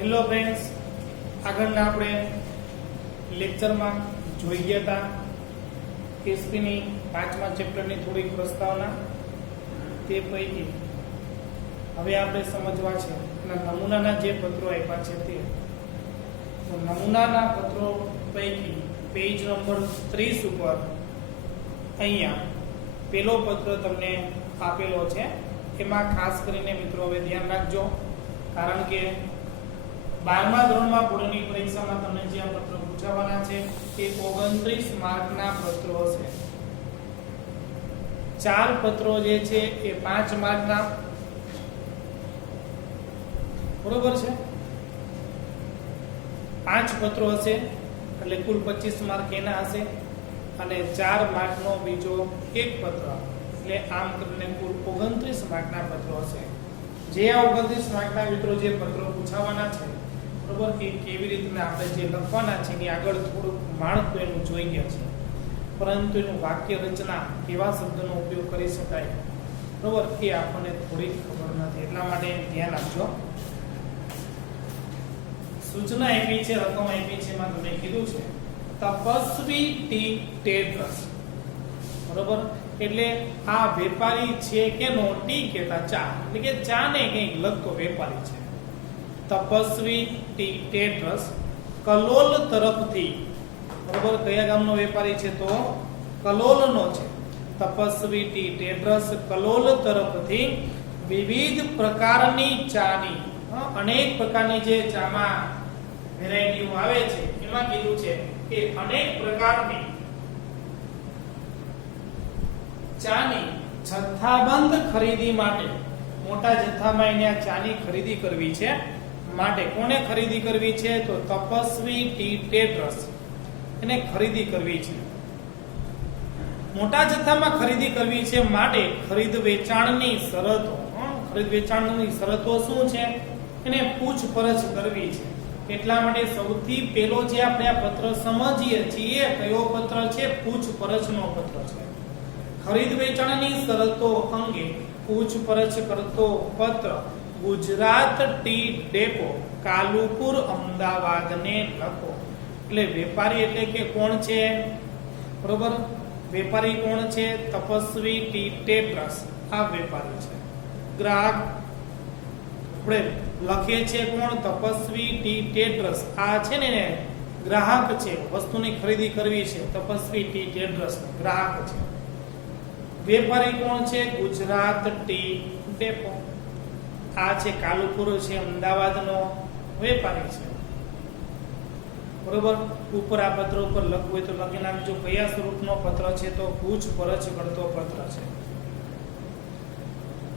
Hello friends, આગળના આપણે લેક્ચરમાં જોઈ ગયા હતા એસપીની 5મા ચેપ્ટરની થોડીક પ્રસ્તાવના. તે પૈકી હવે આપણે સમજવા છે નમૂનાના જે પત્રો આપ્યા છે તે. તો નમૂનાના પત્રો પૈકી પેજ નંબર 30 ઉપર અહીંયા પેલો પત્ર તમને આપેલો છે. એમાં ખાસ કરીને મિત્રો હવે ધ્યાન રાખજો, કારણ કે 12મા ધોરણમાં બોર્ડની પરીક્ષામાં તમને જે આ પત્રો પૂછાવાના છે તે 29 માર્કના પત્રો હશે. 4 પત્રો જે છે એ 5 માર્કના, બરોબર છે. 5 પત્રો હશે એટલે કુલ 25 માર્ક એના હશે અને 4 માર્કનો બીજો એક પત્ર, એટલે આમ કરીને કુલ 29 માર્કના પત્રો હશે. જે આ 29 માર્કના મિત્રો જે પત્રો પૂછાવાના છે, બરોબર, કે કેવી રીતે આપણે જે લખવાના છે એની આગળ થોડુંક માળખું એનું જોઈ ગયા છે, પરંતુ એનું વાક્ય રચના કેવા શબ્દનો ઉપયોગ કરી શકાય, બરોબર, એ આપણને થોડી ખબર નથી. એટલા માટે ધ્યાન આપજો. સૂચના આપી છે, રકમ આપી છે, એમાં તમને કીધું છે તપસ્વી ટી ટેટ્રસ, બરોબર. એટલે આ વેપારી છે કે નો, ટી કેતા ચા, એટલે કે ચા ને કંઈક લગતો વેપારી છે. તપસ્વી ટી ટેટ્રસ કલોલ તરફથી, બરોબર, કયા ગામનો વેપારી છે? તો કલોલનો છે. તપસ્વી ટી ટેટ્રસ કલોલ તરફથી વિવિધ પ્રકારની ચાની, અનેક પ્રકારની જે ચામાં વેરાયટીઓ આવે છે એમાં કીધું છે કે અનેક પ્રકારની ચાની જથ્થાબંધ ખરીદી માટે, મોટા જથ્થામાં એને ચાની ખરીદી કરવી છે માટે કોને ખરીદી કરવી છે? તો તપસ્વી ટી ટેટ્રસ એને ખરીદી કરવી છે. મોટા જથ્થામાં ખરીદી કરવી છે માટે ખરીદ વેચાણની શરતો, ખરીદ વેચાણની શરતો શું છે? એને પૂછપરછ કરવી છે. એટલા માટે સૌથી પહેલો જે આપણે આ પત્ર સમજીએ છીએ, કયો પત્ર છે? પૂછપરછનો પત્ર છે. ખરીદ વેચાણની શરતો અંગે પૂછપરછ કરતો પત્ર ગુજરાત ટી ડેપો કાલુપુર અમદાવાદને લખો. એટલે વેપારી એટલે કે કોણ છે? બરોબર, વેપારી કોણ છે? તપસ્વી ટી ટેટ્રસ આ વેપારી છે. ગ્રાહક આપણે લખે છે કોણ? તપસ્વી ટી ટેટ્રસ. આ છે ને ગ્રાહક છે, વસ્તુની ખરીદી કરવી છે, તપસ્વી ટી ટેટ્રસ ગ્રાહક છે. વેપારી કોણ છે? Gujarat T depot. આ છે કાલુપુર છે, અમદાવાદનો વેપારી છે, બરોબર. ઉપર આ પત્ર ઉપર લખવું હોય તો લખી નાખજો કયા સ્વરૂપનો પત્ર છે? તો પૂછપરછ કરતો પત્ર છે.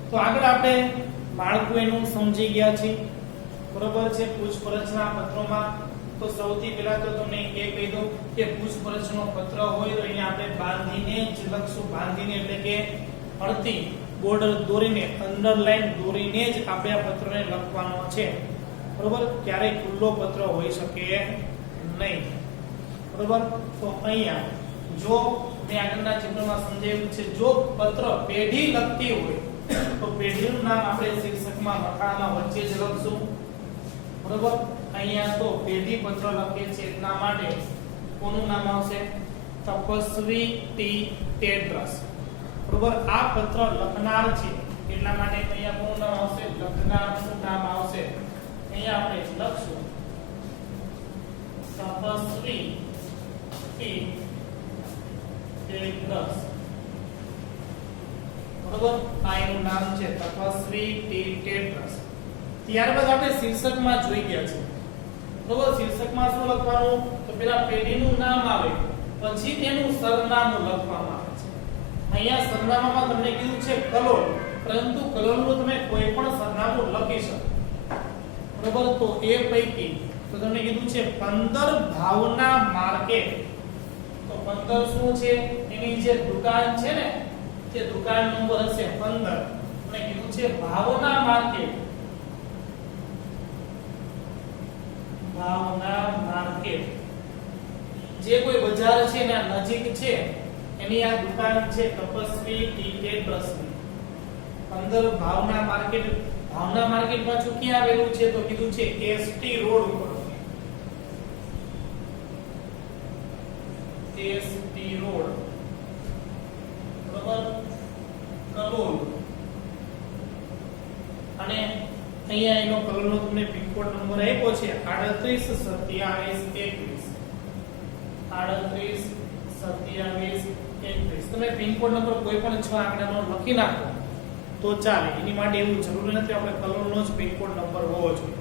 તો આગળ આપણે માળખું એનું સમજી ગયા છીએ, બરોબર છે. પૂછપરછના પત્રોમાં તો સૌથી પહેલા તો તમને એ કહી દઉં કે પૂછપરછનો પત્ર હોય તો અહીંયા આપણે બાંધીને જ લખશું. બાંધીને એટલે કે અડધી બોર્ડર દોરીને, અંડરલાઈન દોરીને જ આપણે આ પત્રને લખવાનો છે, બરોબર. ક્યારેય ખુલ્લો પત્ર હોઈ શકે નહીં, બરોબર. તો અહીંયા જો મેં આગળના ચિત્રમાં સમજાવ્યું છે, જો પત્ર પેઢી લખતી હોય તો પેઢીનું નામ આપણે શીર્ષકમાં મથાળામાં વચ્ચે જ લખશું, બરોબર. અહીંયા તો પેઢી પત્ર લખે છે એટલા માટે કોનું નામ આવશે? તપસ્વી ટી ટેટ્રસ, બરોબર. આ પત્ર લખનાર છે એટલા માટે અહીંયા કોનું નામ આવશે? લખનારનું નામ આવશે. અહીંયા આપણે લખશું તપસ્વી ટી ટેટ્રસ, બરોબર. આ એનું નામ છે તપસ્વી ટી ટેટ્રસ. ત્યારબાદ આપણે શીર્ષકમાં જોઈ ગયા છે, બરોબર. શીર્ષકમાં શું લખવાનું? તો પેલા પેઢીનું નામ આવે, પછી તેનું સરનામું લખવામાં આવે છે. અહીંયા સરનામામાં તમને કીધું છે કલોલ, પરંતુ કલોલનું તમે કોઈ પણ સરનામું લખી શકો, બરોબર. તો એ પૈકી તો તમને કીધું છે 15 ભાવના માર્કેટ. તો 15 શું છે? એની જે દુકાન છે ને, તે દુકાન નંબર હશે 15 અને કીધું છે ભાવના માર્કેટ. ભાવના માર્કેટ જે કોઈ બજાર છે એના નજીક છે એની આ દુકાન છે તપસ્વી ટી ટેટ્રસ. 15 ભાવના માર્કેટ ભાવના માર્કેટ પાછું ક્યાં આવેલું છે તો કીધું છે એસટી રોડ ઉપર એસટી રોડ બરાબર કલોલ અને અહીંયા એનો કલોલનો તમને પિનકોડ નંબર આપ્યો છે 382721 તમે પિનકોડ નંબર કોઈ પણ 6 આંકડાનો લખી નાખો તો ચાલે એની માટે એવું જરૂરી નથી આપણે કલોલનો જ પિનકોડ નંબર હોવો જોઈએ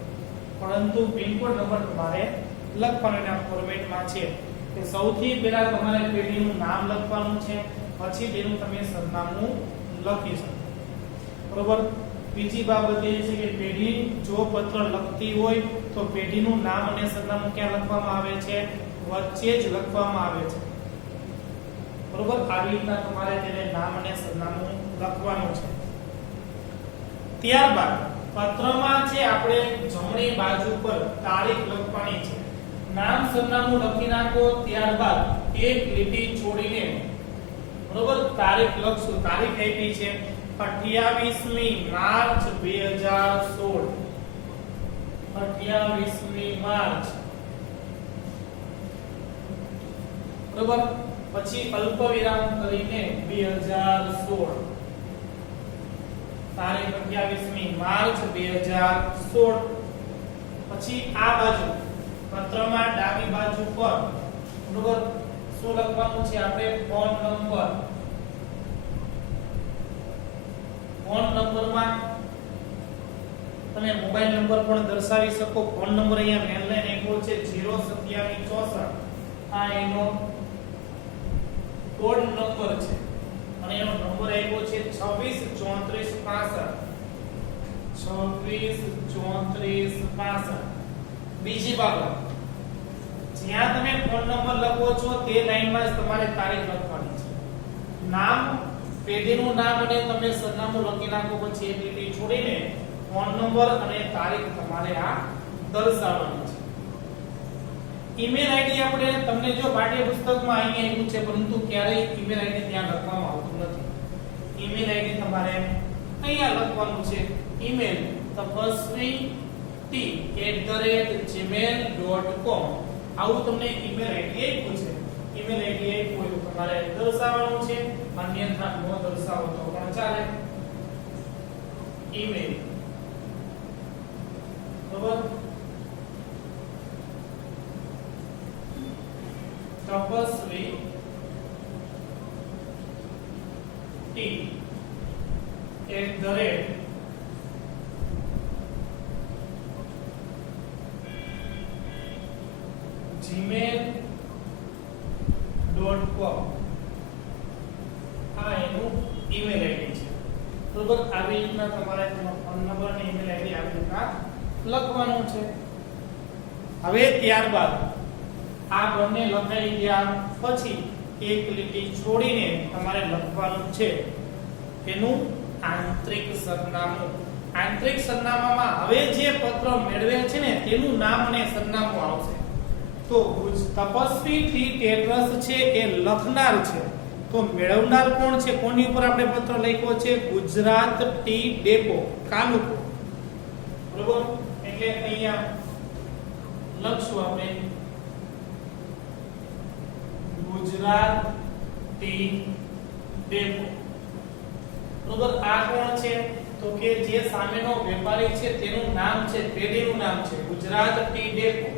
પરંતુ પિનકોડ નંબર તમારે લખવાના ફોર્મેટમાં છે કે સૌથી પહેલા તમારે પેઢીનું નામ લખવાનું છે પછી તેનું તમે સરનામું લખી શકો બરોબર બીજી બાબત એ છે કે પેઢી જો પત્ર લખતી હોય તો પેઢીનું નામ અને સરનામું ક્યાં લખવામાં આવે છે વચ્ચે જ લખવામાં આવે છે બરોબર આવી રીતના તમારે તેને નામ અને સરનામું લખવાનું છે ત્યારબાદ પત્રમાં છે આપણે જમણી બાજુ પર તારીખ લખવાની છે નામ સરનામું લખી નાખો ત્યારબાદ એક લીટી છોડીને બરોબર તારીખ લખશું તારીખ આપી છે 28મી માર્ચ 2016 28મી માર્ચ બરોબર પછી અલ્પ વિરામ કરીને 2016 તારીખ 28મી માર્ચ 2016 પછી આ બાજુ પત્રમાં ડાબી બાજુ પર બરોબર શું લખવાનું છે આપણે ફોન નંબરમાં તમે મોબાઈલ નંબર પણ દર્શાવી શકો ફોન નંબર અહીંયા લેન્ડલાઈન આપ્યો છે 02764 આ એનો કોડ નંબર છે અને એનો નંબર આપ્યો છે 263465 બીજી બાબત જ્યાં તમે ફોન નંબર લખો છો તે લાઈનમાં જ તમારે તારીખ લખવાની છે નામ પેઢીનું નામ અને તમે સરનામું લખી નાખો પછી એક લીટી છોડીને ફોન નંબર અને તારીખ તમારે આ દર્શાવવાની છે ઈમેલ આઈડી આપણે તમને જો પાઠ્યપુસ્તકમાં અહીંયા આપ્યું છે પરંતુ ક્યારેય ઈમેલ આઈડી ત્યાં લખવામાં આવતું નથી ઈમેલ આઈડી તમારે અહીંયા લખવાનું છે ઈમેલ tapaswit@gmail.com આવું તમને ઈમેલ આઈડી આપ્યું છે ઈમેલ આઈડી આપ્યું હોય તો તમારે દર્શાવવાનું છે અન્યથા ન દર્શાવો તો પણ ચાલે ઈમેલ બરાબર તપસ્વી gmail.com આ એનું ઈમેલ આઈડી છે બરોબર આવી રીતના તમારે તમારો ફોન નંબર અને ઈમેલ આઈડી આવી રીતના લખવાનું છે હવે ત્યારબાદ આ બંને લખાઈ ગયા પછી એક લીટી છોડીને તમારે લખવાનું છે એનું આંતરિક સરનામું આંતરિક સરનામામાં હવે જે પત્ર મેળવે છે ને તેનું નામ અને સરનામું આવશે તો તપસ્વી ટી ટેટ્રસ છે એ લખનાર છે તો મેળવનાર કોણ છે કોની ઉપર આપણે પત્ર લખ્યો છે ગુજરાત ટી ડેપો કાલુપુર બરોબર એટલે અહીંયા લખશું આપણે ગુજરાત ટી ડેપો બરોબર આ કોણ છે તો કે જે સામેનો વેપારી છે તેનું નામ છે પેઢીનું નામ છે ગુજરાત ટી ડેપો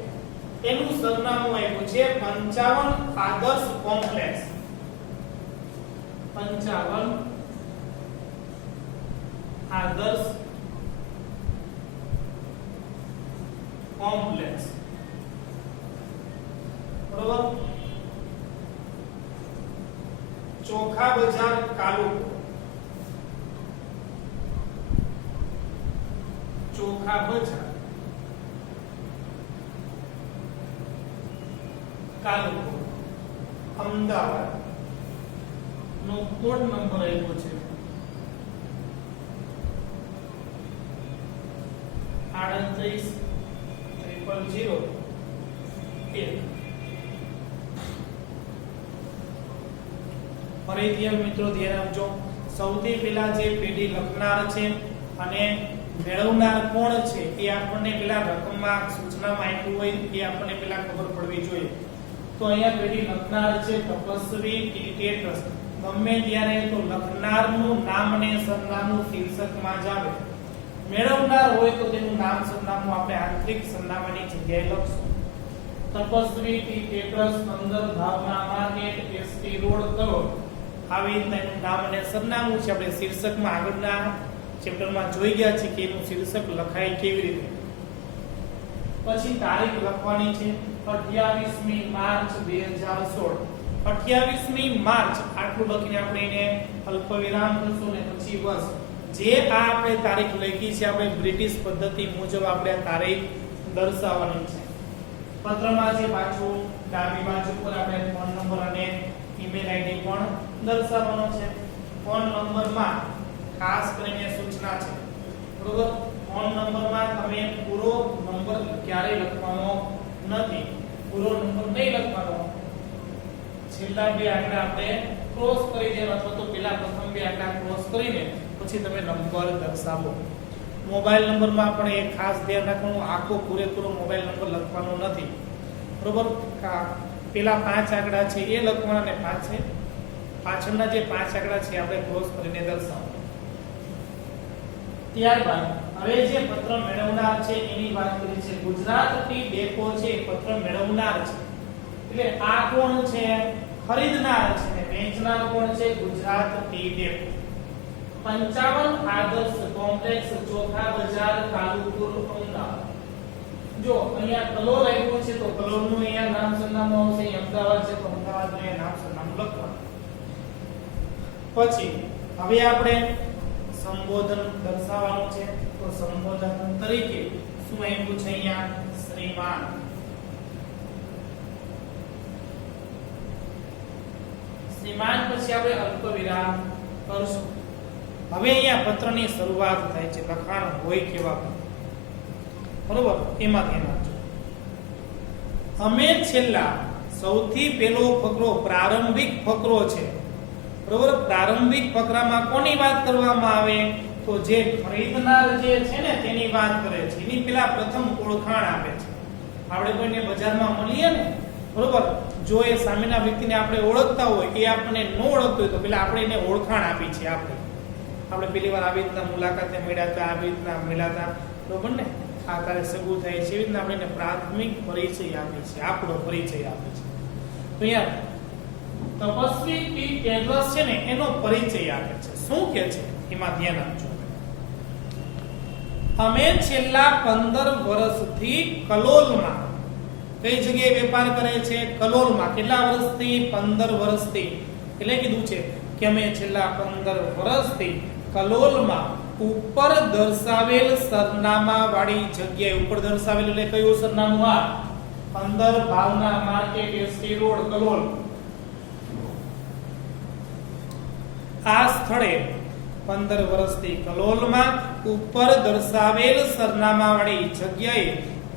એનું સરનામું આપ્યું છે 55 આદર્શ કોમ્પ્લેક્સ 55 આદર્શ કોમ્પ્લેક્સ બરોબર ચોખા બજાર કાલુપુર ચોખા બજાર કાલુપુર અમદાવાદ નો કોડ નંબર આપ્યો છે 380001 ફરીથી મિત્રો ધ્યાન આપજો સૌથી પહેલા જે પેઢી લખનાર છે અને મેળવનાર કોણ છે એ આપણને પેલા રકમમાં સૂચનામાં આપ્યું હોય એ આપણને પેલા ખબર પડવી જોઈએ. તો અહીંયા પેલી લખનાર છે તપસ્વી ટીટેટ્રસ. ગમે ત્યારે તો લખનારનું નામ અને સરનામું શીર્ષકમાં જ આવે. મેળવનાર હોય તો તેનું નામ સરનામું આપણે આંતરિક સરનામાની જગ્યાએ લખશું. તપસ્વી ટીટેટ્રસ 15 ભાવના માર્કેટ એસટી રોડ કલોલ. આવી તેનું નામ અને સરનામું છે. આપણે શીર્ષકમાં આગળના ચેપ્ટરમાં જોઈ ગયા છે કે એનું શીર્ષક લખાય કેવી રીતે. પછી તારીખ લખવાની છે 28મી માર્ચ 2016. 28મી માર્ચ આટલું લખીને આપણે એને અલ્પવિરામ કરશું ને પછી વર્ષ. જે આ આપણે તારીખ લખી છે આપણે બ્રિટિશ પદ્ધતિ મુજબ આપણે તારીખ દર્શાવવાની છે. પત્રમાં છે પાછું ડાબી બાજુ પર આપણે ફોન નંબર અને ઈમેલ આઈડી પણ દર્શાવવાનો છે. ફોન નંબરમાં ખાસ કરીને સૂચના છે, બરોબર. ફોન નંબરમાં તમે પૂરો નંબર ક્યારેય લખવાનો નથી. પૂરો નંબર નહીં લખવાનો. છેલ્લા બે આંકડા આપણે ક્રોસ કરી દેવા અથવા તો પેલા પ્રથમ બે આંકડા ક્રોસ કરીને પછી તમે નંબર દર્શાવો. મોબાઈલ નંબરમાં પણ એક ખાસ ધ્યાન રાખવાનું, આખો પૂરેપૂરો મોબાઈલ નંબર લખવાનો નથી, બરોબર. પેલા 5 આંકડા છે એ લખવાના અને પાછળના જે 5 આંકડા છે આપણે ક્રોસ કરીને દર્શાવો. ત્યારબાદ હવે જે પત્ર મેળવનાર છે એની વાત કરી છે. ગુજરાતી ડેપો છે પત્ર મેળવનાર છે, એટલે આ કોણ છે? ખરીદનાર છે. ને વેચનાર કોણ છે? ગુજરાતી ડેપો. 55 આદર્શ કોમ્પ્લેક્સ ચોથા બજાર કાલુપુર અમદાવાદ. જો અહીંયા કલોલ આવ્યું છે તો કલોલનું અહીંયા નામ સરનામું આવશે. અમદાવાદ છે તો અમદાવાદનું અહીંયા નામ સરનામું લખવાનું. પછી હવે આપણે સંબોધન દર્શાવવાનું છે. તો સંબોધન તરીકે શું આપ્યું છે અહીંયા? શ્રીમાન. શ્રીમાન પછી આપણે અલ્પવિરામ કરશું. હવે અહીંયા પત્રની શરૂઆત થાય છે. લખાણ હોય કેવા, બરોબર, એમાં ધ્યાન આપજો. અમે છેલ્લા સૌથી પહેલો ફકરો પ્રારંભિક ફકરો છે, બરોબર. પ્રારંભિક ફકરામાં કોની વાત કરવામાં આવે? તો જે ખરીદનાર જે છે ને તેની વાત કરે છે. એની પેલા પ્રથમ ઓળખાણ આપે છે. આપણે કોઈને બજારમાં મળીએ ને, બરોબર, જો એ સામેના વ્યક્તિને આપણે ઓળખતા હોય, એ આપણને ન ઓળખતો હોય તો પેલા આપણે એને ઓળખાણ આપી છે. આપણે પેલી વાર આવી રીતના મુલાકાતે મળ્યા હતા, આવી રીતના મળ્યા હતા, બરોબર ને, આ તારે સગું થાય છે, એવી રીતના આપણે એને પ્રાથમિક પરિચય આપે છે, આપણો પરિચય આપે છે. તો અહીંયા તપસ્વી ટીટેટ્રસ છે ને એનો પરિચય આપે છે. શું કે છે એમાં ધ્યાન આપજો. અમે છેલ્લા 15 વર્ષથી કલોલમાં, કઈ જગ્યાએ વેપાર કરે છે? કલોલમાં. કેટલા વર્ષથી? 15 વર્ષથી. એટલે કીધું છે કે અમે છેલ્લા 15 વર્ષથી કલોલમાં ઉપર દર્શાવેલ સરનામા વાળી જગ્યાએ, ઉપર દર્શાવેલ એટલે કયું સરનામું? આ 15 ભાવના માર્કેટ એસટી રોડ કલોલ. આ સ્થળે 15 વર્ષથી કલોલમાં ઉપર દર્શાવેલ સરનામા વાળી જગ્યાએ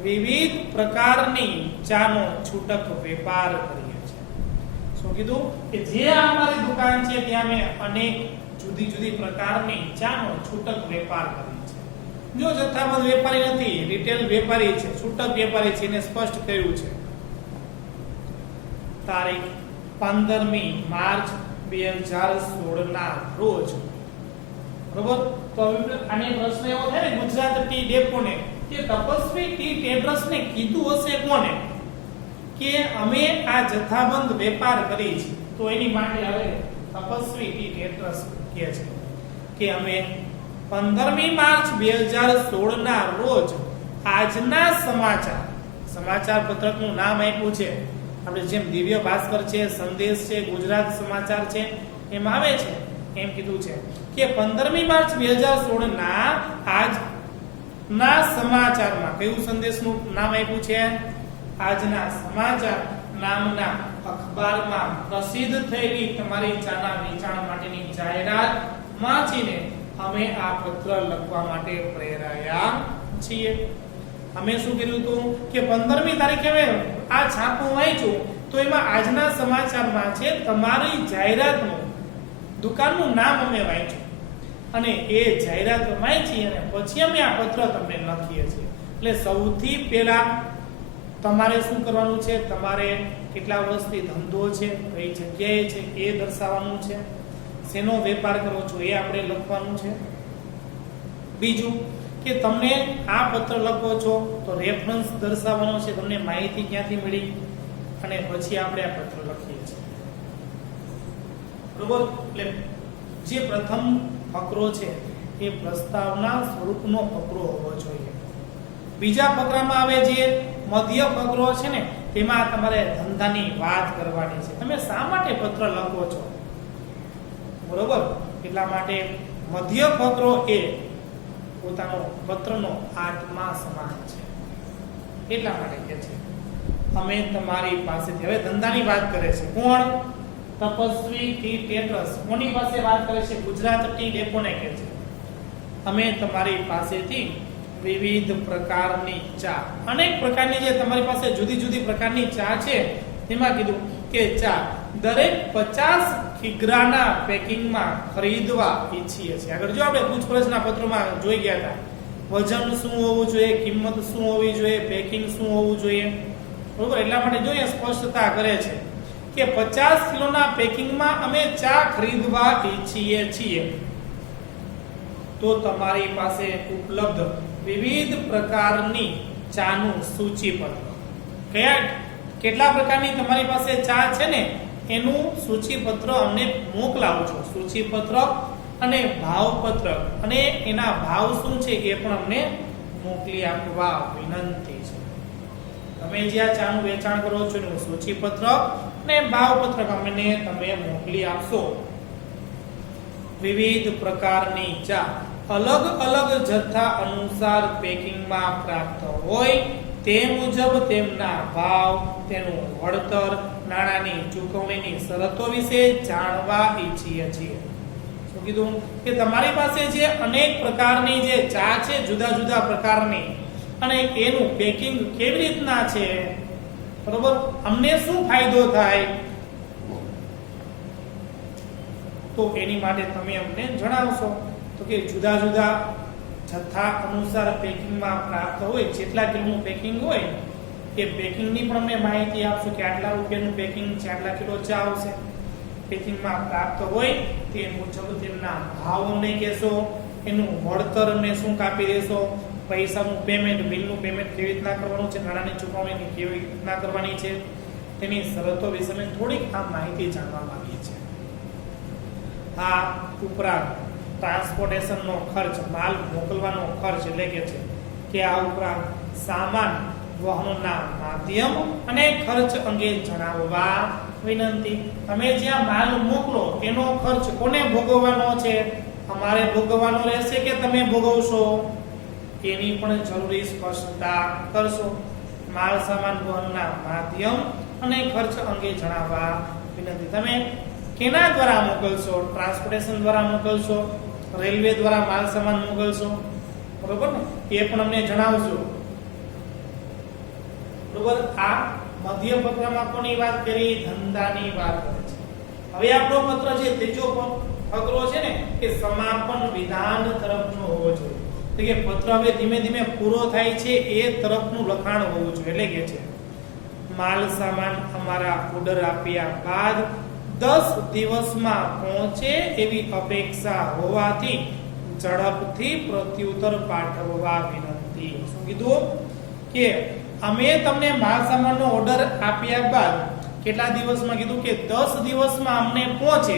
વિવિધ પ્રકારની ચાનો છૂટક વેપાર કરીએ છીએ. શું કીધું? કે જે અમારી દુકાન છે ત્યાં મેં અનેક જુદી જુદી પ્રકારની ચાનો છૂટક વેપાર કરી છે. જો જથ્થાબંધ વેપારી નથી, રિટેલ વેપારી છે, છૂટક વેપારી છે, એને સ્પષ્ટ કર્યું છે. તારીખ 15મી માર્ચ 2016 ના રોજ, બરોબર. તો હવે આને પ્રશ્ન એવો થાય ને ગુજરાત ટી ડેપોને કે તપસ્વી ટીટેટ્રસ ને કીધું હશે કોને કે અમે આ જથ્થાબંધ વેપાર કરી છે? તો એની માટે હવે તપસ્વી ટીટેટ્રસ કહે છે કે અમે 15મી માર્ચ 2016 ના રોજ આજના સમાચાર પત્રકનું નામ આપ્યું છે. આપણે જેમ દિવ્ય ભાસ્કર છે, સંદેશ છે, ગુજરાત સમાચાર છે એમ આવે છે, એમ કીધું છે કે 15મી માર્ચ 2016 ના આજના સમાચારમાં કયું સંદેશનું નામ આપ્યું છે? આજના સમાચાર નામના અખબારમાં પ્રસિદ્ધ થયેલી તમારી ચાના વેચાણ માટેની જાહેરાત વાંચીને અમે આ પત્ર લખવા માટે પ્રેરાયા છીએ. અમે શું કર્યું હતું કે 15મી તારીખે અમે આ છાપું વાંચ્યું તો એમાં આજના સમાચારમાં છે તમારી જાહેરાતનું દુકાનનું નામ અમે વાંચ્યું. અને એ જાહેરાત વાંચી અને પછી અમે આ પત્ર તમને લખીએ છીએ. એટલે સૌથી પહેલા તમારે શું કરવાનું છે? તમારે કેટલા વર્ષથી ધંધો છે, કઈ જગ્યાએ છે એ દર્શાવવાનું છે. શેનો વેપાર કરો છો એ આપણે લખવાનું છે. બીજું કે તમને આ પત્ર લખો છો તો રેફરન્સ દર્શાવવાનો છે, તમને માહિતી ક્યાંથી મળી, અને પછી આપણે આ પત્ર લખીએ છીએ. બરોબર? એટલે જે પ્રથમ ફકરો છે એ પ્રસ્તાવના સ્વરૂપનો ફકરો હોવો જોઈએ. બીજા ફકરામાં આવે જે મધ્ય ફકરો છે ને, તેમાં તમારે ધંધાની વાત કરવાની છે. તમે શા માટે પત્ર લખો છો? બરોબર? એટલા માટે મધ્ય ફકરો એ પોતાનો પત્રનો આત્મા સમાન છે. એટલા માટે કહે છે અમે તમારી પાસેથી, હવે ધંધાની વાત કરે છે. કોણ? તપસ્વી ટી ટેટ્રસ. કોની પાસે વાત કરે છે? ગુજરાત ટી ડેપોને કહે છે અમે તમારી પાસેથી વિવિધ પ્રકારની ચા, અનેક પ્રકારની જે તમારી પાસે જુદી જુદી પ્રકારની ચા છે, તેમાં કીધું કે ચા દરેક 50 કિગ્રાના પેકિંગમાં ખરીદવા ઈચ્છીએ છીએ. આગળ જો આપણે પૂછપરછના પત્રોમાં જોઈ ગયા હતા, વજન શું હોવું જોઈએ, કિંમત શું હોવી જોઈએ, પેકિંગ શું હોવું જોઈએ. બરોબર? એટલા માટે જોઈએ સ્પષ્ટતા કરે છે કે 50 કિલોના પેકિંગમાં અમે ચા ખરીદવા ઈચ્છીએ છીએ. તો તમારી પાસે ઉપલબ્ધ વિવિધ પ્રકારની ચાનું સૂચિપત્ર, કેટલા પ્રકારની તમારી પાસે ચા છે ને એનું સૂચિપત્ર અમને મોકલાવજો. સૂચિપત્ર અને ભાવપત્ર અને એના ભાવ શું છે એ પણ અમને મોકલી આપવા વિનંતી છે. તમે જ્યાં ચાનું વેચાણ કરો છો એનું સૂચિપત્ર અને ભાવપત્રક અમને તમે મોકલી આપશો. વિવિધ પ્રકારની ચા અલગ અલગ જથ્થા અનુસાર પેકિંગમાં પ્રાપ્ત હોય તે મુજબ તેમના ભાવ, તેનું વળતર, નાણાંની ચૂકવણીની શરતો વિશે જાણવા ઈચ્છીએ છીએ. શું કીધું? કે તમારી પાસે જે અનેક પ્રકારની જે ચા છે, જુદા જુદા પ્રકારની, અને એનું પેકિંગ કેવી રીતના છે, બરોબર? અમને શું ફાયદો થાય, તો એની માટે તમે અમને જણાવશો. તો કે જુદા જુદા જથ્થા અનુસાર પેકિંગમાં પ્રાપ્ત હોય, જેટલા કિલોનું પેકિંગ હોય એ પેકિંગની પણ અમને માહિતી આપશો કે આટલા રૂપિયાનું પેકિંગ છે, આટલા કિલો ચા આવશે. પેકિંગમાં પ્રાપ્ત હોય તે મુજબ તેમના ભાવ અમને કહેશો, એનું વળતર અમને શું કાપી દેશો, પૈસાનું પેમેન્ટ, બિલનું પેમેન્ટ કેવી રીતના કરવાનું છે, નાણાંની ચૂકવણી કેવી રીતના કરવાની છે, તેની શરતો વિશે અમે થોડીક આ માહિતી જાણવા માંગીએ છીએ. આ ઉપરાંત ટ્રાન્સપોર્ટેશનનો ખર્ચ, માલ મોકલવાનો ખર્ચ એટલે કે આ ઉપરાંત સામાન વહનના માધ્યમ અને ખર્ચ અંગે જણાવવા વિનંતી. તમે જ્યાં માલ મોકલો એનો ખર્ચ કોને ભોગવવાનો છે? અમારે ભોગવવાનો રહેશે કે તમે ભોગવશો? એની પણ જરૂરી સ્પષ્ટતા કરશો. માલ સામાન વહનના માધ્યમ અને ખર્ચ અંગે જણાવવા વિનંતી. તમે કેના દ્વારા મોકલશો? ટ્રાન્સપોર્ટેશન દ્વારા મોકલશો, રેલવે દ્વારા માલ સામાન મોકલશો, બરોબર ને? એ પણ અમને જણાવજો. બરોબર? આ મધ્ય પત્રમાં કોની વાત કરી? ધંધાની વાત કરે છે. હવે આપણો પત્ર જે ત્રીજો ફકરો છે ને કે સમાપન વિધાન તરફનો હોવો જોઈએ. એટલે કે પત્ર હવે ધીમે ધીમે પૂરો થાય છે એ તરફનું લખાણ હોવું જોઈએ. એટલે કે છે માલ સામાન અમારા ઓર્ડર આપ્યા બાદ 10 દિવસમાં પહોંચે એવી અપેક્ષા હોવાથી ઝડપથી પ્રત્યુત્તર પાઠવવા વિનંતી. શું કીધું? કે અમે તમને માલ સામાનનો ઓર્ડર આપ્યા બાદ કેટલા દિવસમાં કીધું? કે 10 દિવસમાં અમને પહોંચે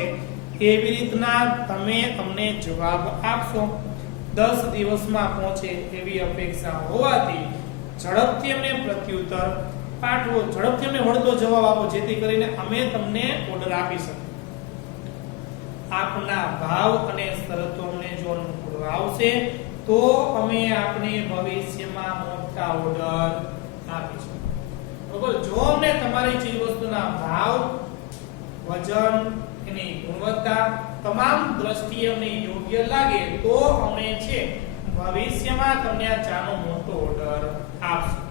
એવી રીતના તમે અમને જવાબ આપશો. 10 દિવસમાં પહોંચે એવી અપેક્ષા હોવાથી ઝડપથી અમને પ્રત્યુત્તર પાઠવો, ઝડપથી અમને વળતો જવાબ આપો, જેથી કરીને અમે તમને ઓર્ડર આપી શકીએ. આપના ભાવ અને શરતો અમને જો અનુકૂળ આવશે તો અમે આપને ભવિષ્યમાં મોટા ઓર્ડર આપીશું. બરોબર? જો અમને તમારી ચીજ વસ્તુના ભાવ, વજન, એની ગુણવત્તા તમામ દ્રષ્ટિએ અમને યોગ્ય લાગે તો અમે છે ભવિષ્યમાં તમને આ ચાનો મોટો ઓર્ડર આપશું.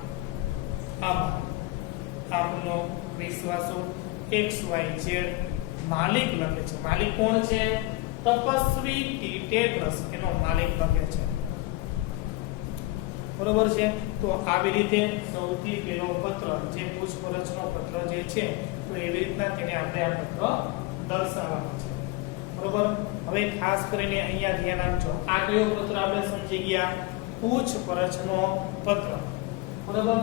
આભાર. આપનો વિશ્વાસો XYZ માલિક લખે છે. માલિક કોણ છે? તપસ્વી ટી ટેટ્રસ એનો માલિક લખે છે, બરોબર છે. તો આવી રીતે સૌથી પહેલો પત્ર જે પૂછપરછનો પત્ર જે છે તો એવી રીતના તેને આપણે આ પત્ર દર્શાવવાનો છે, બરોબર. હવે ખાસ કરીને અહીંયા ધ્યાન આપજો, આ કયો પત્ર આપણે સમજી ગયા, પૂછપરછનો પત્ર, બરોબર.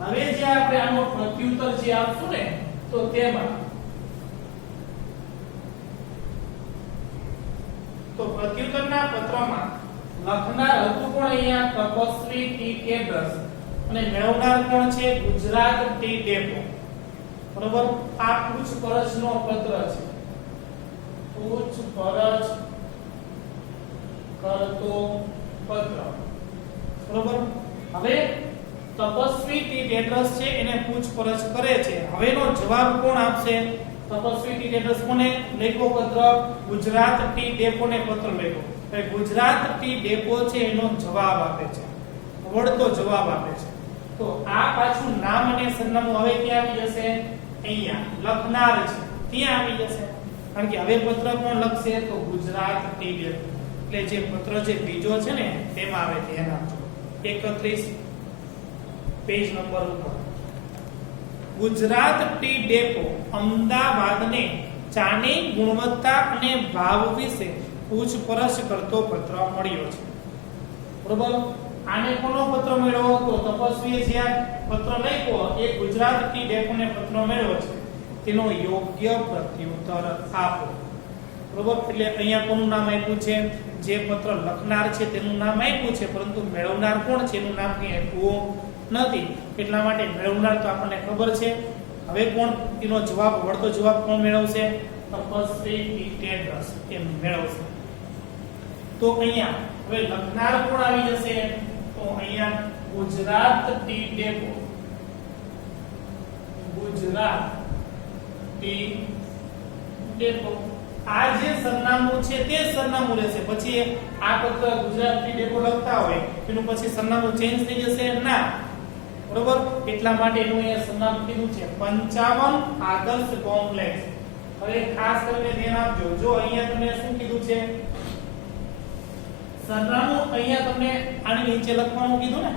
હવે જે આપણે આનો પ્રત્યુત્તર જે આપશું ને તો તેમાં તો પ્રત્યુત્તરના પત્રમાં લખનાર હતું પણ અહીંયા તપસ્વી ટી ટેટ્રસ અને મેળવનાર કોણ છે, ગુજરાત ટી ડેપો, બરોબર. આ પૂછપરછનો પત્ર છે, પૂછપરછ કરતો પત્ર, બરોબર. હવે તપસ્વી ટી ટેટ્રસ છે એને પૂછપરછ કરે છે, હવેનો જવાબ કોણ આપશે, તપસ્વી ટી ટેટ્રસ કોને લખ્યો પત્ર, ગુજરાત ટી ડેપોને પત્ર લખ્યો, ગુજરાત ટી ડેપો છે એનો જવાબ આપે છે, વળતો જવાબ આપે છે. તો આ પાછું નામ અને સરનામું હવે ક્યાં આવી જશે, અહીંયા લખનાર છે ત્યાં આવી જશે, કારણ કે હવે પત્ર કોણ લખશે, તો ગુજરાત ટી ડેપો, એટલે જે પત્ર જે બીજો છે ને તેમાં આવે, ધ્યાન આપજો. 31 પેજ નંબર ઉપર ગુજરાત ટી ડેપો અમદાવાદને ચાની ગુણવત્તા અને ભાવ વિશે પૂછપરછ કરતો પત્ર મળ્યો છે, બરોબર. આને કોનો પત્ર મળ્યો, તો તપસ્વીએ જે પત્ર લખ્યો એ ગુજરાત ટી ડેપોને પત્ર મળ્યો છે, તેનો યોગ્ય પ્રત્યુત્તર આપો, બરોબર. એટલે અહીંયા કોનું નામ આપ્યું છે, જે પત્ર લખનાર છે તેનું નામ આપ્યું છે, પરંતુ મેળવનાર કોણ છે એનું નામ કઈ આપ્યું નથી, એટલા માટે મેળવનાર તો આપણને ખબર છે. હવે કોણ એનો જવાબ, વળતો જવાબ કોણ મેળવશે, તપસ્વી ટી ટેટ્રસ એ મેળવશે. તો અહીંયા હવે લખનાર કોણ આવી જશે, તો અહીંયા Gujarat T depot, Gujarat T depot, આ જે સરનામું છે તે સરનામું રહેશે. પછી આ પત્ર ગુજરાત ટી ડેપો લખતા હોય એનું પછી સરનામું ચેન્જ થઈ જશે ના, બરોબર. એટલા માટે એનું અહીંયા સરનામું કીધું છે 55 આદર્શ કોમ્પ્લેક્સ. હવે ખાસ કરીને ધ્યાન આપજો, જો અહીંયા તમને શું કીધું છે, સરનામું અહીંયા તમને આની નીચે લખવાનું કીધું ને,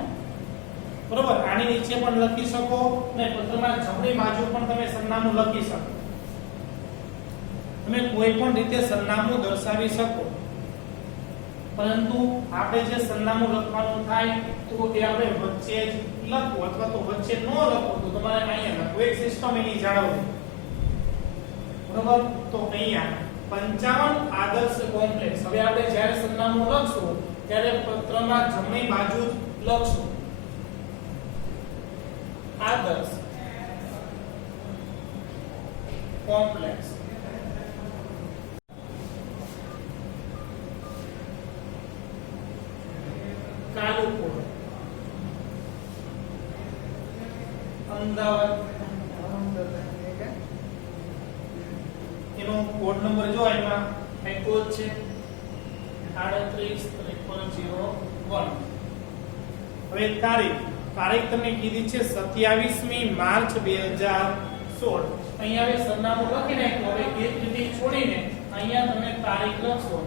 બરોબર. આની નીચે પણ લખી શકો અને પત્રમાં જમણી બાજુ પણ તમે સરનામું લખી શકો, તમે કોઈ પણ રીતે સરનામું દર્શાવી શકો, પરંતુ આપણે જે સરનામું લખવાનું થાય તો તે આપણે વચ્ચે જ લખવું, અથવા તો વચ્ચે ન લખવું તો તમારે અહીંયા લખવું, એક સિસ્ટમ એની જાળવવી, બરોબર. તો અહીંયા 55 આદર્શ કોમ્પ્લેક્સ, હવે આપણે જ્યારે સરનામું લખશું ત્યારે પત્રમાં જમણી બાજુ જ લખશું આદર્શ કોમ્પ્લેક્સ, કાલુપુર, અમદાવાદ. એનો કોડ નંબર જો એમાં કોડ છે 383001. હવે તારીખ તમને કીધી છે 27મી માર્ચ 2016. અહીંયા હવે સરનામું લખી નાખ્યું, હવે એક લીટી છોડીને અહીંયા તમે તારીખ લખશો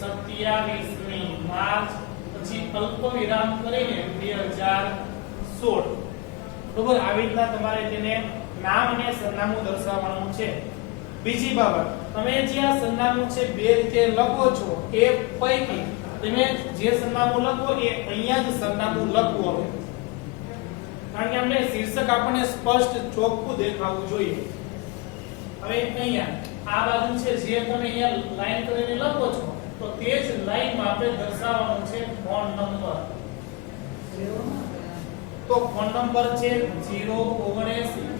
27મી માર્ચ, પછી અલ્પ વિરામ કરીને 2016, બરોબર. આવી રીતના તમારે તેને નામ અને સરનામું દર્શાવવાનું છે. બીજી બાબત, તમે જે આ સરનામું છે બે રીતે લખો છો એ પૈકી તમે જે સરનામું લખો એ અહીંયા જ સરનામું લખવું હવે, કારણ કે આપણે શીર્ષક આપણને સ્પષ્ટ ચોખ્ખું દેખાવું જોઈએ. હવે અહીંયા આ બાજુ છે જે તમે અહીંયા લાઈન કરીને લખો છો તો તે જ લાઈનમાં આપણે દર્શાવવાનું છે ફોન નંબર. તો ફોન નંબર છે 079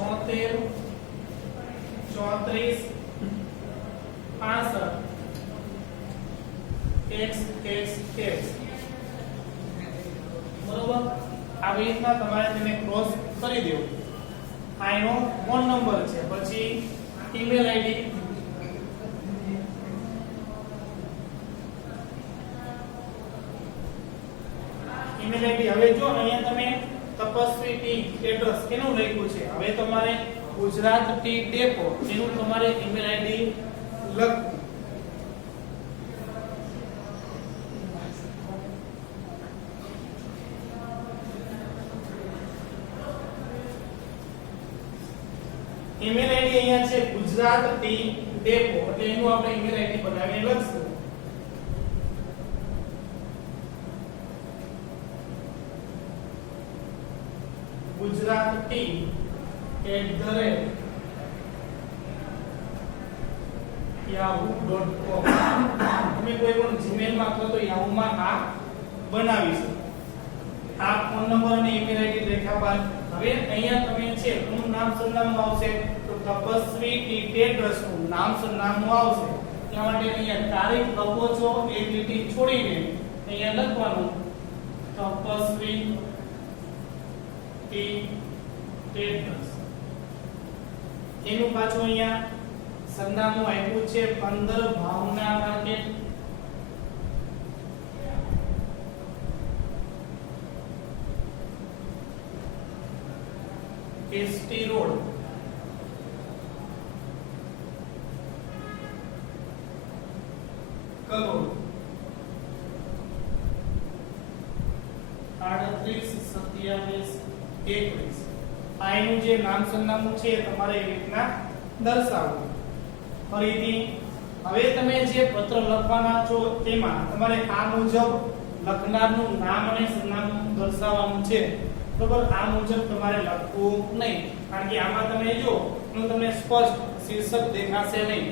76 34 65 x બરોબર. આવી રીતના તમારે તેને ક્રોસ કરી દેવું. આ એનો ફોન નંબર છે, પછી ઈમેલ આઈડી, હવે જો અહીંયા તમે તપસ્વી ટી એડ્રેસ કેનું લખ્યું છે? હવે તમારે ગુજરાત ટી ડેપો એનું તમારે ઈમેલ આઈડી લખવું. ઈમેલ આઈડી અહીંયા છે ગુજરાત ટી ડેપો એટલે એનું આપણે ઈમેલ આઈડી બનાવીને લખશું. gujarati@yahoo.com તમે કોઈ પણ જીમેલ માં કરો તો yahoo માં આ બનાવી શકો. આ ફોન નંબર અને ઈમેલ આઈડી લખ્યા બાદ હવે અહીંયા તમે છે કોનું નામ સરનામું આવશે તો તપસ્વી ટી એડ્રેસ નું નામ સરનામું આવશે. એટલા માટે અહીંયા તારીખ લખો છો એક લીટી છોડીને અહીંયા લખવાનું તપસ્વી ટી એડ્રેસ. એનું પાછું અહીંયા સરનામું આપ્યું છે 15 ભાવના માર્કેટ, એસટી રોડ, કલોલ 382721. આ એનું જે નામ સરનામું છે તમારે એ રીતના દર્શાવવું. ફરીથી હવે તમે જે પત્ર લખવાના છો તેમાં તમારે આ મુજબ લખનારનું નામ અને સરનામું દર્શાવવાનું છે. બરોબર? આ મુજબ તમારે લખવું નહીં, કારણ કે આમાં તમે જો હું તમને સ્પષ્ટ શીર્ષક દેખાશે નહીં.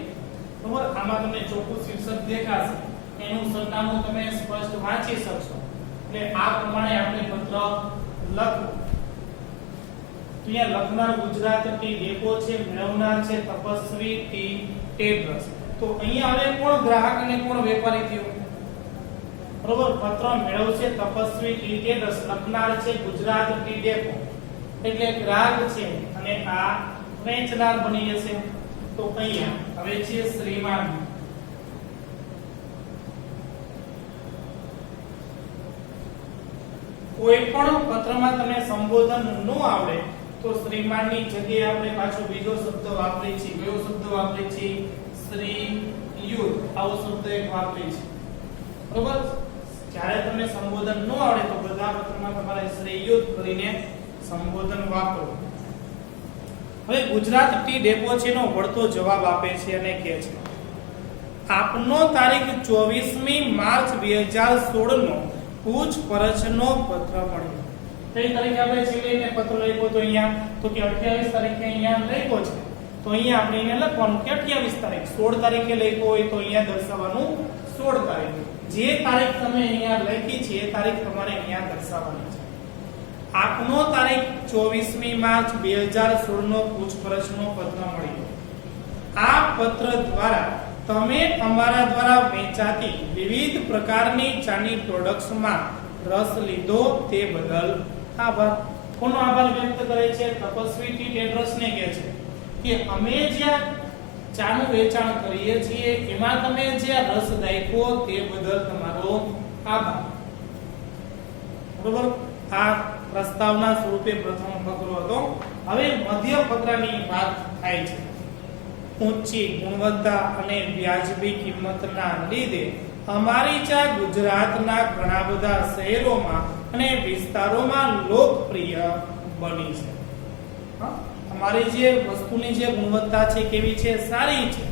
બરોબર? આમાં તમને ચોખ્ખું શીર્ષક દેખાશે, એનું સરનામું તમે સ્પષ્ટ વાંચી શકશો. એટલે આ પ્રમાણે આપણે પત્ર લખવું. અહીંયા લખનાર ગુજરાત ટી ડેપો છે, મેળવનાર છે તપસ્વી ટી એડ્રેસ. તો અહીંયા હવે કોણ ગ્રાહક અને કોણ વેપારી થયો? બરોબર? પત્ર મેળવશે તપસ્વી ટી એડ્રેસ, લખનાર છે ગુજરાત ટી ડેપો એટલે ગ્રાહક છે, અને આ વેચનાર બની જશે. તો અહીંયા હવે છે શ્રીમાન. કોઈ પણ પત્રમાં તમને સંબોધન ન આવડે તો શ્રીમાનની જગ્યાએ આપણે પાછો બીજો શબ્દ વાપરીએ છીએ. કયો શબ્દ વાપરીએ છીએ? શ્રીયુત. આવો શબ્દ એક વાપરીએ છીએ. બરોબર? જ્યારે તમને સંબોધન ન આવડે તો બધા પત્રમાં તમારે શ્રીયુત કરીને સંબોધન વાપરો. હવે ગુજરાત ટી ડેપો છે નો વળતો જવાબ આપે છે અને કહે છે આપનો તારીખ 24મી માર્ચ 2016 નો પૂછપરછનો પત્ર મળ્યો. કઈ તારીખે આપણે છેલ્લે પત્ર લખ્યો તો અહીંયા તો કે 28 તારીખે અહીંયા લખ્યો છે. તો અહીંયા આપણે એને લખવાનું કે 28 તારીખ. 16 તારીખે લખ્યો હોય તો અહીંયા દર્શાવવાનું 16 તારીખ. જે તારીખ તમે અહીંયા લખી છે એ તારીખ તમારે અહીંયા દર્શાવવાની છે. આપનો તારીખ 24મી માર્ચ 2016 નો પૂછપરછનો પત્ર મળ્યો. આ પત્ર દ્વારા તમે અમારા દ્વારા વેચાતી વિવિધ પ્રકારની ચાની પ્રોડક્ટ્સમાં રસ લીધો તે બદલ આભાર. કોનો આભાર વ્યક્ત કરે છે? તપસ્વી ટી એડ્રેસને કહે છે કે અમે જ્યાં ચાનું વેચાણ કરીએ છીએ એમાં તમે જે રસ દાખ્યો તે બદલ તમારો આભાર. બરોબર? આ પ્રસ્તાવના સ્વરૂપે પ્રથમ પત્ર હતો. હવે મધ્ય પત્રની વાત થાય છે. ઊંચી ગુણવત્તા અને વ્યાજબી કિંમતના લીધે અમારી ચા ગુજરાતના ઘણા બધા શહેરોમાં અને વિસ્તારોમાં લોકપ્રિય બની છે. અમારી જે વસ્તુની જે ગુણવત્તા છે કેવી છે? સારી છે,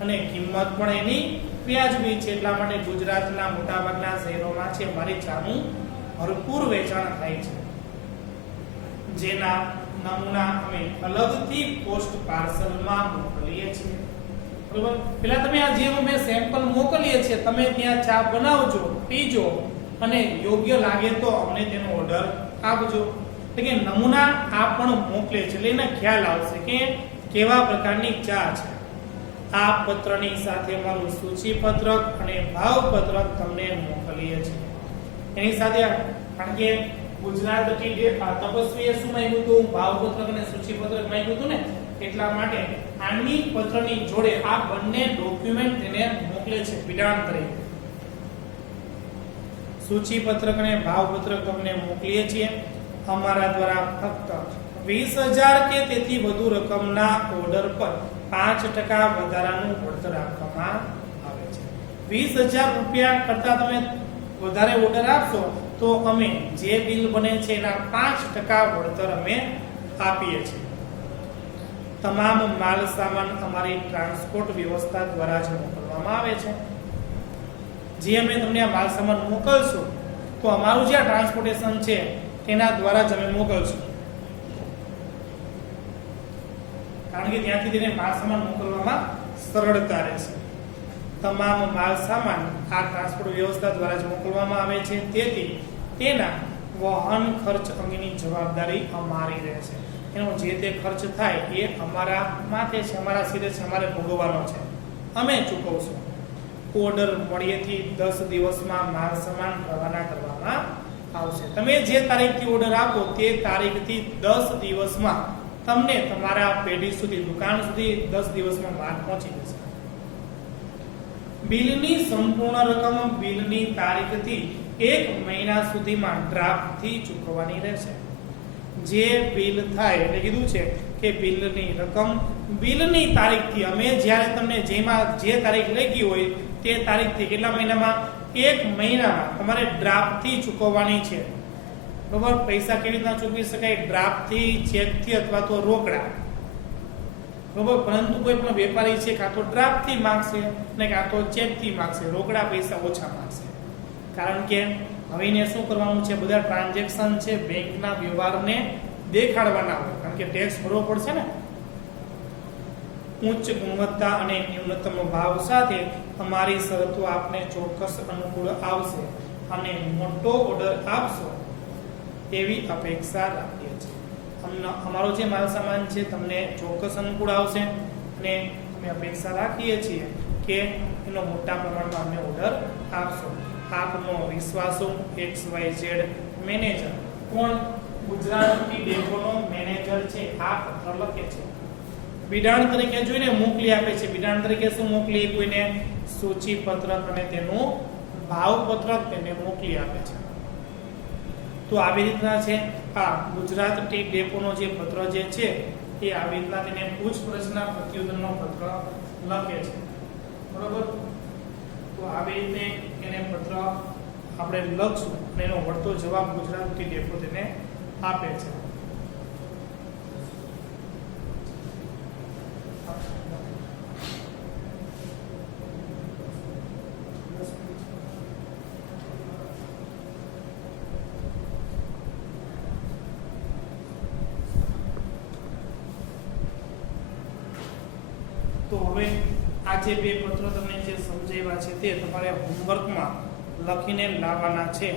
અને કિંમત પણ એની વ્યાજબી છે. એટલા માટે ગુજરાતના મોટાભાગના શહેરોમાં છે અમારી ચાનું ભરપૂર વેચાણ થાય છે. જેના નમૂના અમે અલગથી પોસ્ટ પાર્સલમાં મોકલીએ છીએ. બરોબર? પહેલા તમે આ જે અમે સેમ્પલ મોકલીએ છીએ તમે ત્યાં ચા બનાવજો, પીજો, અને યોગ્ય લાગે તો અમને તેનો ઓર્ડર આપજો. એટલે કે નમૂના આ પણ મોકલે છે, એટલે એને ખ્યાલ આવશે કે કેવા પ્રકારની ચા છે. આ પત્રની સાથે મારું સૂચિપત્રક અને ભાવપત્રક તમને મોકલીએ છીએ. એની સાથે કારણ કે ગુજરાત તપસ્વીએ શું માંગ્યું હતું? ભાવપત્રક અને સૂચિપત્રક માંગ્યું હતું ને, એટલા માટે આની પત્રની જોડે આ બંને ડોક્યુમેન્ટ તેને મોકલે છે વિધાન તરીકે. સૂચિપત્રક અને ભાવપત્રક તમને મોકલીએ છીએ. અમારા દ્વારા ફક્ત 20,000 કે તેથી વધુ રકમના ઓર્ડર પર 5% વધારાનું વળતર આપવામાં આવે છે. 20,000 રૂપિયા કરતા તમે વધારે ઓર્ડર આપશો તો અમે જે બિલ બને છે એના 5% વળતર અમે આપીએ છીએ. તમામ માલ સામાન અમારી ટ્રાન્સપોર્ટ વ્યવસ્થા દ્વારા જ મોકલવામાં આવે છે. જે અમે તમને આ માલ સામાન મોકલશું તો અમારું જે ટ્રાન્સપોર્ટેશન છે તેના દ્વારા જ અમે મોકલશું, કારણ કે ત્યાંથી તેને માલ સામાન મોકલવામાં સરળતા રહેશે. તમામ માલ સામાન આ ટ્રાન્સપોર્ટ વ્યવસ્થા દ્વારા જ મોકલવામાં આવે છે, તેથી તેના વહન ખર્ચ અંગેની જવાબદારી અમારી રહેશે. એનો જે તે ખર્ચ થાય એ અમારા માથે છે, અમારા સિરે છે, અમારે ભોગવવાનો છે, અમે ચૂકવશું. ઓર્ડર મળ્યેથી 10 દિવસમાં માલ સામાન રવાના કરવામાં આવશે. તમે જે તારીખથી ઓર્ડર આપો તે તારીખથી 10 દિવસમાં તમને તમારા પેઢી સુધી, દુકાન સુધી 10 દિવસમાં માલ પહોંચી જશે. બિલની સંપૂર્ણ રકમ બિલની તારીખથી 1 મહિના સુધીમાં ડ્રાફ્ટથી ચૂકવવાની રહેશે. જે બિલ થાય એટલે કીધું છે કે બિલની રકમ બિલની તારીખથી, અમે જ્યારે તમને જેમાં જે તારીખ લખી હોય તે તારીખથી કેટલા મહિનામાં? 1 મહિનામાં તમારે ડ્રાફ્ટથી ચૂકવવાની છે. બરોબર? પૈસા કેવી રીતના ચૂકવી શકાય? ડ્રાફ્ટથી, ચેકથી અથવા તો રોકડા. બરોબર? પરંતુ કોઈ પણ વેપારી છે કાં તો ડ્રાફ્ટથી માંગશે ને કાં તો ચેકથી માંગશે, રોકડા પૈસા ઓછા માંગશે. કારણ કે હવે એને શું કરવાનું છે? બધા ટ્રાન્ઝેક્શન છે બેંકના વ્યવહારને દેખાડવાના હોય, કારણ કે ટેક્સ ભરવો પડશે ને. ઉચ્ચ ગુણવત્તા અને ન્યૂનતમ ભાવ સાથે અમારી શરતો આપને ચોક્કસ અનુકૂળ આવશે અને મોટો ઓર્ડર આપશો એવી અપેક્ષા રાખીએ છીએ. અમારો જે માલ સામાન છે તમને ચોક્કસ અનુકૂળ આવશે અને અમે અપેક્ષા રાખીએ છીએ કે એનો મોટા પ્રમાણમાં અમને ઓર્ડર આપશો. આપનો વિશ્વાસુ XYZ મેનેજર. કોણ? ગુજરાતી ડેપોનો મેનેજર છે. આ પત્ર લખે છે. બિડાણ તરીકે જોઈને મોકલી આપે છે. બિડાણ તરીકે શું મોકલી? કોઈને સૂચિ પત્રક અને તેનું ભાવ પત્રક તેને મોકલી આપે છે. તો આવી રીતના છે આ ગુજરાત ટી ડેપોનો જે પત્ર જે છે એ આવી રીતના તેને પૂછપરછના પ્રત્યુત્તરનો પત્ર લખે છે. બરોબર? તો આવી રીતે એને પત્ર આપણે લખશું અને એનો વળતો જવાબ ગુજરાત ટી ડેપો તેને આપે છે. તો હવે આ જે બે પત્રો તમને જે સમજાવ્યા છે તે તમારે હોમવર્કમાં લખીને લાવવાના છે.